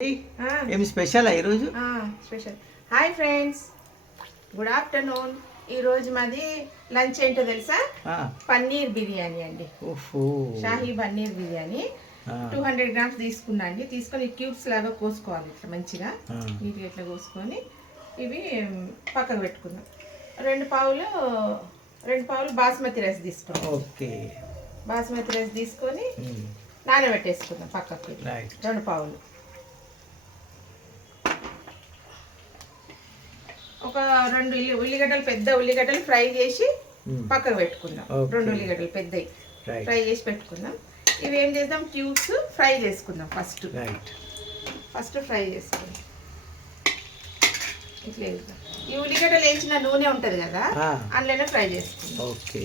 ఆ, ఏం స్పెషల్ ఈరోజు? Special hi friends good afternoon ఈరోజు మాది లంచ్ ఏంటో తెలుసా? పన్నీర్ బిర్యానీ అండి. Shahi paneer biryani. Two hundred grams తీసుకున్నా అండి. తీసుకొని క్యూబ్స్ లాగా కోసుకోవాలి ఇట్లా మంచిగా. నీట్గా ఇట్లా కోసుకొని ఇవి పక్కకు పెట్టుకుందాం. రెండు పావులు రెండు పావులు బాస్మతి రైస్ తీసుకున్నాం ఓకే. బాస్మతి రైస్ తీసుకొని నానబెట్టేసుకుందాం పక్కకి. రెండు పావులు. ఒక రెండు ఉల్లి ఉల్లిగడ్డలు పెద్ద ఉల్లిగడ్డలు ఫ్రై చేసి పక్కకు పెట్టుకుందాం. రెండు ఉల్లిగడ్డలు పెద్దవి ఫ్రై చేసి పెట్టుకుందాం. ఇవి ఏం చేద్దాం? క్యూబ్స్ ఫ్రై చేసుకుందాం ఫస్ట్. రైట్ ఫస్ట్ ఫ్రై చేసుకుందాం. ఇట్లా వేద్దాం. ఈ ఉల్లిగడ్డలు వేయించిన నూనె ఉంటుంది కదా అందులోనే ఫ్రై చేసుకుందాం. ఓకే.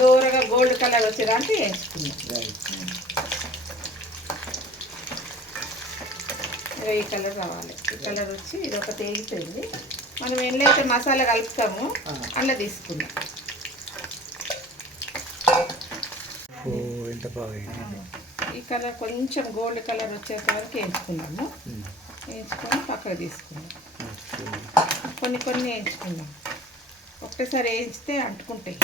దూరగా గోల్డ్ కలర్ వచ్చేదానికి వేయించుకుందాం రైట్ ఇక ఈ కలర్ రావాలి. ఈ కలర్ వచ్చి ఇది ఒక తేగిపోయింది మనం ఎన్నైతే మసాలా కలుపుతామో అందులో తీసుకుందాం. ఈ కలర్ కొంచెం గోల్డ్ కలర్ వచ్చేంత వరకు వేయించుకున్నాము వేయించుకొని పక్కకు తీసుకుందాం. కొన్ని కొన్ని వేయించుకుందాం. ఒకటేసారి వేయించితే అంటుకుంటాయి.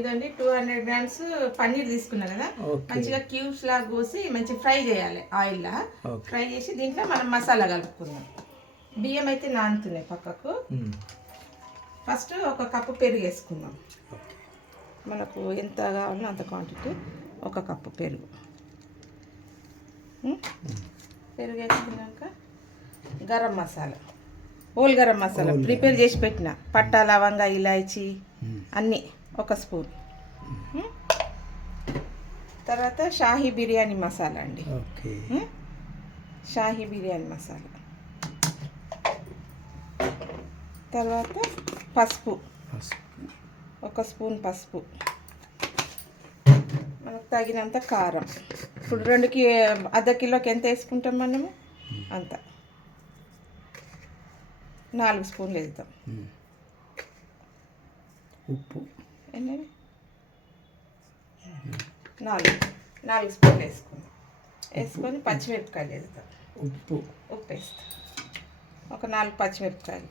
ఇదండి టూ హండ్రెడ్ గ్రామ్స్ పన్నీర్ తీసుకున్నా కదా. మంచిగా క్యూబ్స్ లాగా కోసి మంచిగా ఫ్రై చేయాలి ఆయిల్లో ఫ్రై చేసి దీంట్లో మనం మసాలా కలుపుకుందాం. బియ్యం అయితే నానుతున్నాయి పక్కకు. ఫస్ట్ ఒక కప్పు పెరుగు వేసుకుందాం. మనకు ఎంత కావాలో అంత క్వాంటిటీ ఒక కప్పు పెరుగు? పెరుగు వేసుకున్నాక గరం మసాలా. హోల్ గరం మసాలా. ప్రిపేర్ చేసి పెట్టిన. పట్టా లవంగా ఇలాచి అన్నీ ఒక స్పూన్? తర్వాత షాహీ బిర్యానీ మసాలా అండి. ఓకే. ఉం? షాహీ బిర్యానీ మసాలా. తర్వాత పసుపు. ఒక స్పూన్ పసుపు. మనకు తగినంత కారం. ఇప్పుడు రెండుకి అర్ధ కిలోకి ఎంత వేసుకుంటాం మనము? అంత. నాలుగు స్పూన్లు వేద్దాం. ఉప్పు. ఎన్ని నాలుగు నాలుగు స్పూన్లు వేసుకుందాం వేసుకొని పచ్చిమిరపకాయలు వేద్దాం ఉప్పు. ఉప్పు వేస్తాం ఒక నాలుగు పచ్చిమిరపకాయలు.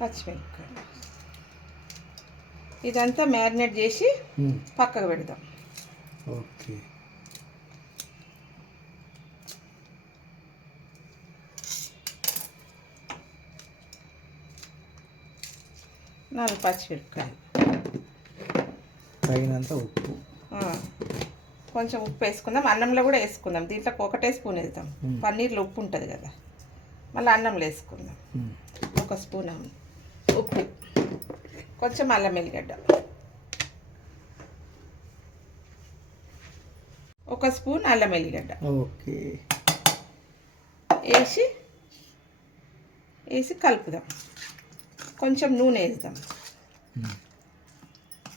పచ్చిమిరపకాయలు. ఇదంతా మ్యారినేట్ చేసి పక్కకు పెడదాం. ఓకే. నాలుగు పచ్చిమిరపకాయలు. తగినంత ఉప్పు. కొంచెం ఉప్పు వేసుకుందాం. అన్నంలో కూడా వేసుకుందాం. దీంట్లో ఒకటే స్పూన్ వేద్దాం. పన్నీర్లో ఉప్పు ఉంటుంది కదా. మళ్ళీ అన్నంలో వేసుకుందాం. ఒక స్పూన్. ఉప్పు. కొంచెం అల్లం వెల్లిగడ్డ ఒక స్పూన్ అల్లం వెల్లిగడ్డ ఓకే. వేసి వేసి కలుపుదాం. కొంచెం నూనె వేద్దాం.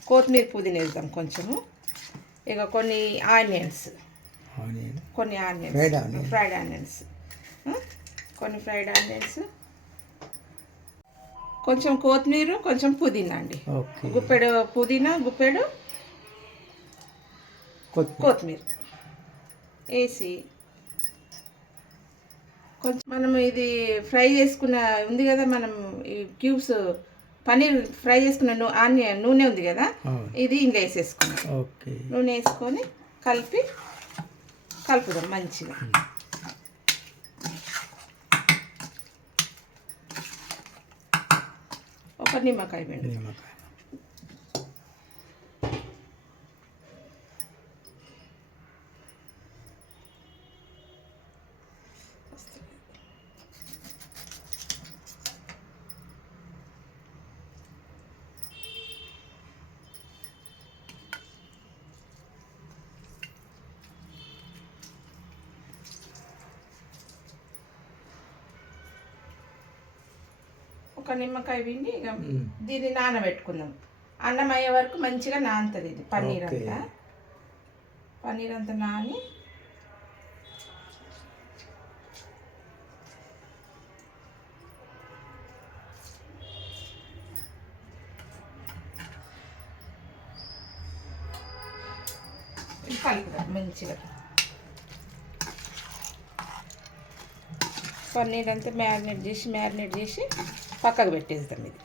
కొత్తిమీర పుదీనా వేద్దాం కొంచెము. ఇక కొన్ని ఆనియన్స్. ఆనియన్. కొన్ని ఆనియన్స్. Fried onions. కొన్ని ఫ్రైడ్ ఆనియన్స్. కొంచెం కొత్తిమీర కొంచెం పుదీనా అండి. గుప్పెడు పుదీనా గుప్పెడు కొత్తిమీర. కొత్తిమీర. వేసి కొంచెం మనం ఇది ఫ్రై చేసుకున్న ఉంది కదా మనం ఈ క్యూబ్స్ పన్నీర్ ఫ్రై చేసుకున్న నూ ఆనియన్ నూనె ఉంది కదా ఇది ఇంట్లో వేసేసుకున్నాం ఓకే. నూనె వేసుకొని కలిపి కలుపుదాం మంచిగా. ఒక నిమ్మకాయ పిండి నిమ్మకాయ. ఒక నిమ్మకాయ పిండి ఇక. దీన్ని నానబెట్టుకుందాం అన్నం అయ్యే వరకు మంచిగా నానుతుంది ఇది పన్నీర్. అంతా పన్నీర్ అంతా నాని కలుపుదాం మంచిగా పన్నీర్ అంతా మ్యారినేట్ చేసి మ్యారినేట్ చేసి పక్కకు పెట్టేద్దాం ఇది.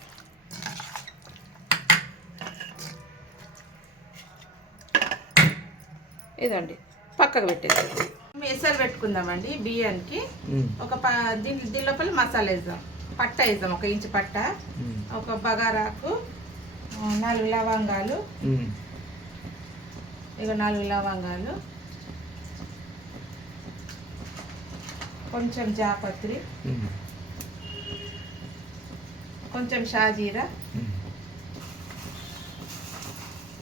ఇదండి పక్కకు పెట్టేద్దాం ఎసరు పెట్టుకుందామండి బియ్యానికి. ఒక ప దీని దీని లోపల మసాలా వేద్దాం. పట్ట వేద్దాం ఒక ఇంచు పట్ట. ఒక బగారాకు నాలుగు లవంగాలు. ఇక నాలుగు లవంగాలు. కొంచెం జాపత్రి. కొంచెం షాజీరా.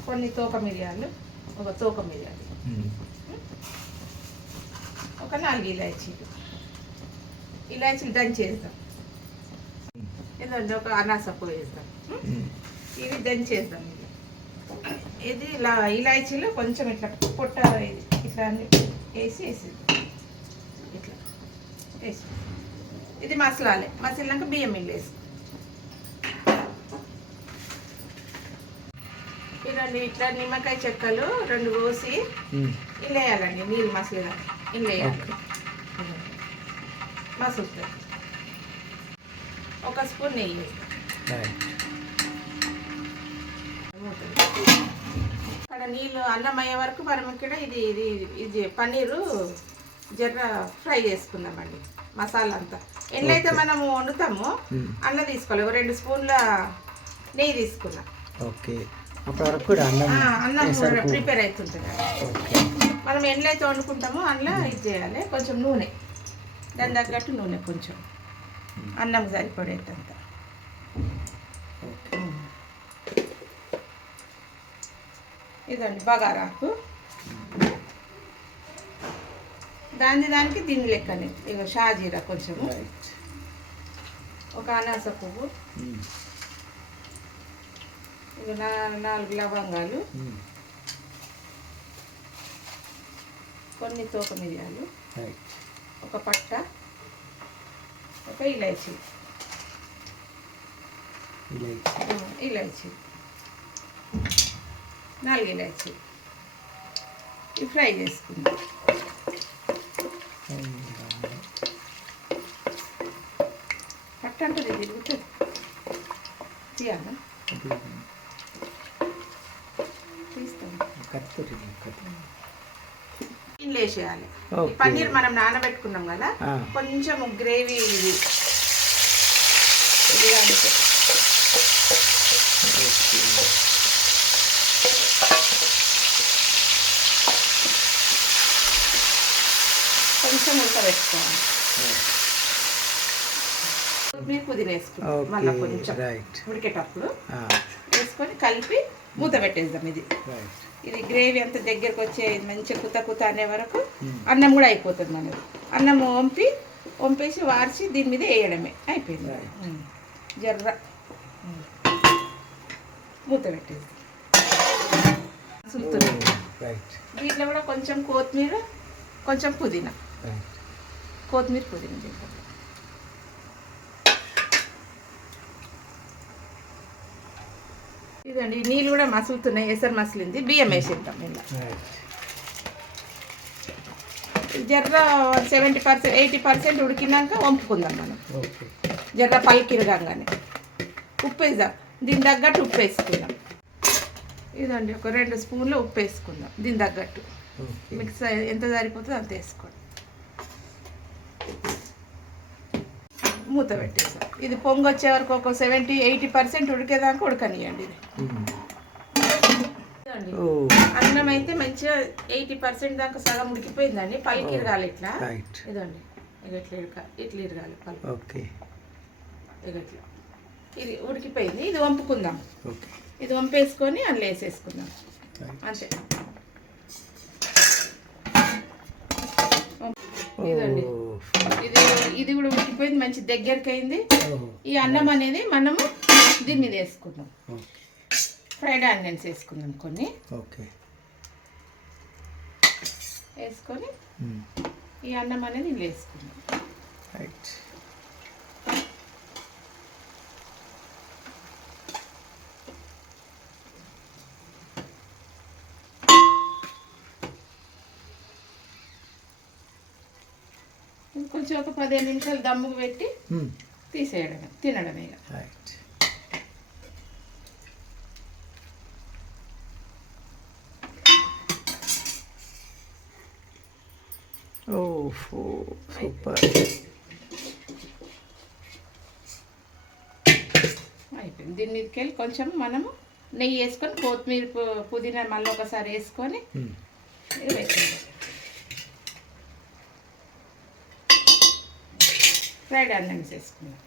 కొన్ని తోక మిరియాలు ఒక తోక మిరియాలు. ఒక నాలుగు ఇలాచీలు. ఇలాచీలు దంచేద్దాం ఇదండి ఒక అనాస పువ్వు వేద్దాం. ఇవి దంచేద్దాం ఇది ఇలా ఇలాచీలు కొంచెం ఇట్లా పొట్ట ఇట్లా వేసి వేసేద్దాం. ఇట్లా వేసి. ఇది మసలాలే. మసిలినాక బియ్యం మిల్లు వేసి ఇదండి ఇట్లా నిమ్మకాయ చెక్కలు రెండు కోసి ఉమ్. ఇలా వేయాలండి నీళ్ళు మసలిగా ఇలా వేయాలి ఒక స్పూన్ నెయ్యి. అక్కడ నీళ్ళు అన్నం అయ్యే వరకు మనం ఇక్కడ ఇది ఇది ఇది పన్నీరు జర్ర ఫ్రై చేసుకుందామండి మసాలా అంతా ఎన్నైతే మనము వండుతామో అన్న తీసుకోవాలి. ఒక రెండు స్పూన్ల నెయ్యి తీసుకున్నాం. ఓకే. అప్పటి వరకు కూడా అన్నం అన్నం ప్రిపేర్ అవుతుంటుంది ఓకే. మనం ఎన్నైతే వండుకుంటామో అందులో ఇది చేయాలి. కొంచెం నూనె. దాని తగ్గట్టు నూనె కొంచెం. అన్నం సరిపడేటంత. ఇదండి బగారాకు. దాని దానికి దీని లెక్కనే. ఇక షాజీరా కొంచెము. ఒక అనాస పువ్వు. నాలుగు లవంగాలు కొన్ని తోక మిరియాలు ఒక పట్ట ఒక ఇలాచీ. ఇలాచీ. నాలుగు ఇలాచీ. ఇవి ఫ్రై చేసుకుందాం. పట్ట అంటే ఇందులో వేసేయాలి. పన్నీర్ మనం నానబెట్టుకున్నాం కదా. కొంచెం గ్రేవీ ఇది. కొంచెం ఉడకబెట్టుకోవాలి కొత్తిమీర పుదీనా వేసుకుంటాం మళ్ళీ కొంచెం ఉడికేటప్పుడు వేసుకొని కలిపి మూత పెట్టేద్దాం ఇది. ఇది గ్రేవీ అంత దగ్గరకు వచ్చే మంచిగా కుత కుత అనే వరకు. అన్నం కూడా అయిపోతుంది మనది. అన్నం వంపి వంపేసి వార్చి దీని మీద వేయడమే. అయిపోయింది. జర్ర. మూత పెట్టేది దీంట్లో కూడా కొంచెం కొత్తిమీర కొంచెం పుదీనా. కొత్తిమీర పుదీనా దీంట్లో. ఇదండి నీళ్ళు కూడా మసులుతున్నాయి. ఎసరు మసిలింది. బియ్యం వేసేద్దాం ఇలా జర్ర సెవెంటీ పర్సెంట్ ఎయిటీ పర్సెంట్ ఉడికినాక వంపుకుందాం మనం. జర్ర పలికిరగానే ఉప్పు వేద్దాం దీని తగ్గట్టు ఉప్పు వేసుకుందాం ఇదండి ఒక రెండు స్పూన్లు ఉప్పు వేసుకుందాం దీని తగ్గట్టు. మిక్స్ ఎంత సరిపోతుందో అంత వేసుకోండి. మూత పెట్టేసాం. ఇది పొంగు వచ్చే వరకు ఒక సెవెంటీ ఎయిటీ పర్సెంట్ ఉడికేదాకా ఉడకనియండి ఇది. అన్నం అయితే మంచిగా ఎయిటీ పర్సెంట్ దాకా సగం ఉడికిపోయిందండి. పలికి ఇరగాలి ఇట్లా? ఇదండి ఇట్లా ఇరగా ఇట్లా ఇరగాలి పలుకు ఓకే. ఇక ఇట్లా. ఇది ఉడికిపోయింది. ఇది వంపుకుందాం. ఇది వంపేసుకొని అందులో వేసేసుకుందాం. అంతే. ఇదండి ఇది కూడా ఉడికిపోయింది మంచి దగ్గరికి అయింది ఈ అన్నం అనేది మనము దీని మీద వేసుకుందాం. ఫ్రైడ్ ఆనియన్స్ వేసుకుందాం కొన్ని. ఓకే. వేసుకొని మ్మ్. ఈ అన్నం అనేది వేసుకుందాం. రైట్ కొంచెం ఒక పదిహేను నిమిషాలు దమ్ముకు పెట్టి మ్మ్. తీసేయడమే తినడమే ఇక. రైట్ ఓహో సూపర్. అయిపోయింది. దీని మీదకి వెళ్ళి కొంచెం మనము నెయ్యి వేసుకొని కొత్తిమీర పుదీనా మళ్ళీ ఒకసారి వేసుకొని మ్మ్. ఇది వేసుకుందాం ఫ్రైడ్ ఆనియన్స్ వేసుకుందాం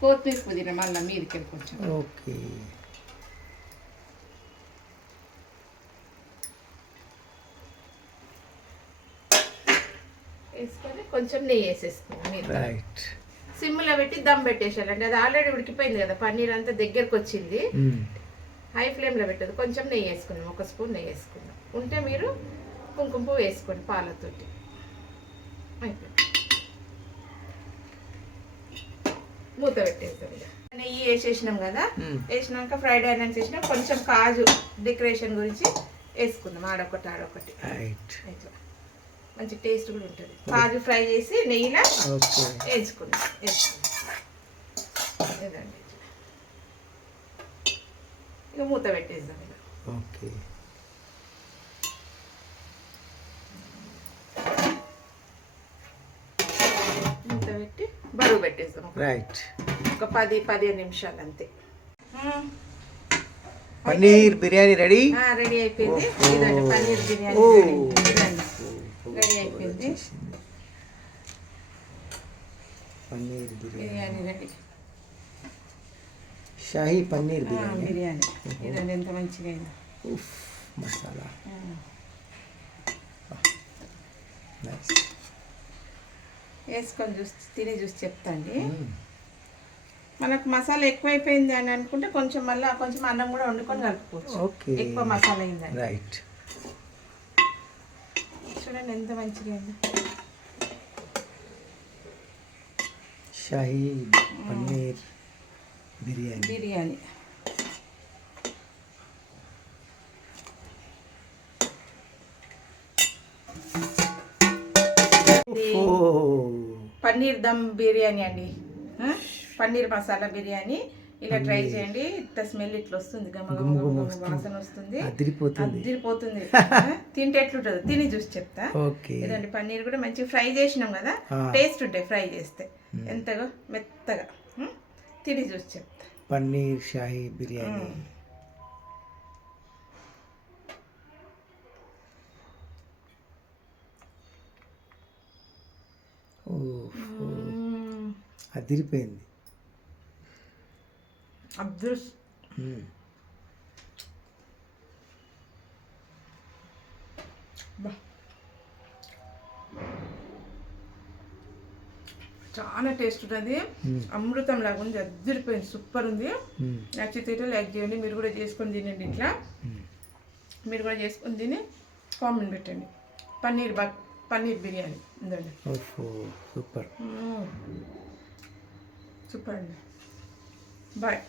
కొత్తిమీర పుదీనా మళ్ళీ మీదకి కొంచెం. ఓకే. వేసుకొని కొంచెం నెయ్యి వేసేసుకుందాం మీరు రైట్ సిమ్లో పెట్టి దమ్ పెట్టేసారండి అది ఆల్రెడీ ఉడికిపోయింది కదా పన్నీర్ అంతా దగ్గరకు వచ్చింది. హై ఫ్లేమ్లో పెట్టదు. కొంచెం నెయ్యి వేసుకుందాం. ఒక స్పూన్ నెయ్యి వేసుకుందాం. ఉంటే మీరు కుంకుమ పువ్వు వేసుకోండి పాలతోటి. అయిపోయింది. మూత పెట్టేస్తాం ఇక. నెయ్యి వేసేసినాం కదా. వేసినాక ఫ్రైడ్ ఆనియన్స్ వేసినాం కొంచెం కాజు డెకరేషన్ గురించి వేసుకుందాం. ఆడొకటి ఆడొకటి. ఇట్లా మంచి టేస్ట్ కూడా ఉంటుంది. కాజు ఫ్రై చేసి నెయ్యిలో వేసుకుందాం వేసుకుందాం ఇదండి. ఇక మూత పెట్టేద్దాం ఇక. ఓకే. మూత పెట్టి బరువు పెట్టేద్దాం. ఒక- రైట్ ఒక పది పదిహేను నిమిషాలు అంతే. పన్నీర్ బిర్యానీ రెడీ? రెడీ అయిపోయింది. ఇదండి పన్నీర్ బిర్యానీ. రెడీ. అయిపోయింది. పన్నీర్ బిర్యానీ. బిర్యానీ రెడీ. షాహీ పన్నీర్ బిర్యానీ. బిర్యానీ. ఇదండి ఎంత మంచిగా అయింది. ఉఫ్ మసాలా. నైస్ వేసుకొని చూసి తిని చూసి చెప్తా అండి. మనకు మసాలా ఎక్కువైపోయింది అని అనుకుంటే కొంచెం మళ్ళీ కొంచెం అన్నం కూడా వండుకొని కలుపుకోవచ్చు. ఓకే. ఎక్కువ మసాలా అయిందని రైట్ చూడండి ఎంత మంచిగా అయింది. షాహీ పన్నీర్. బిర్యానీ. బిర్యానీ. పన్నీర్ దమ్ బిర్యానీ అండి? పన్నీర్ మసాలా బిర్యానీ. ఇలా ట్రై చేయండి. ఇంత స్మెల్ ఇట్లా వస్తుంది. వాసన వస్తుంది. అదిరిపోతుంది? తింటే ఎట్లుంటుంది తిని చూసి చెప్తా. ఓకే. ఇదండి పన్నీర్ కూడా మంచిగా ఫ్రై చేసినాం కదా. టేస్ట్ ఉంటాయి ఫ్రై చేస్తే. ఎంతగా మెత్తగా. ఉం? తిని చూసి చెప్తా పన్నీర్ షాహీ బిర్యానీ ఓ మ్మ్. అదిరిపోయింది అదృష్ మ్మ్. బా. చాలా టేస్ట్ ఉంటుంది మ్మ్. అమృతం లాగా ఉంది అద్దరిపోయింది సూపర్ ఉంది. నచ్చితే లైక్ చేయండి మీరు కూడా చేసుకొని తినండి ఇట్లా మ్మ్. మీరు కూడా చేసుకొని తిని కామెంట్ పెట్టండి పన్నీర్ బా పన్నీర్ బిర్యానీ ఉందండి సూపర్. సూపర్ అండి బాయ్.